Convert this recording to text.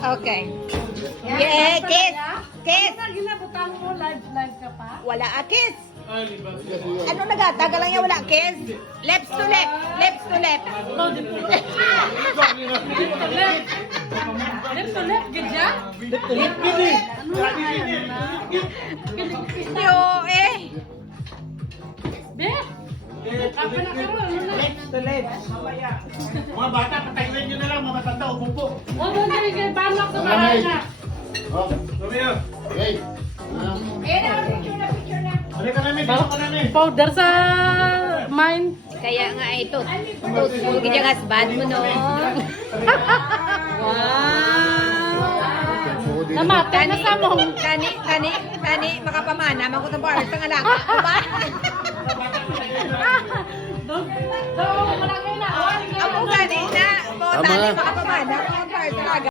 Okay. Yeah, kiss. Kiss. Ginabutang mo, live ka pa? Wala kiss. Ano nagataga lang yan, wala kiss. Lips to lip. Lips to lip. Lips to lip, gidya? Yo, eh. Be? Apa na karo? Lips to lips. Mga bata, patayin nyo na lang. Mga matanda, umupo. O, doon kayo bamak sa bahay na. Sumiyot. Okay. Halika namin, dito ka namin. Powder sa mine. Kaya nga ito. Tutulog yung husband mo, no? Wow. Namatay na sa mong. Kani, makapamana. Makot ang bars ng alaga. Diba? Doon, malagay na. Ako gani na. Tani, makapamana. Makot ang bars ng alaga.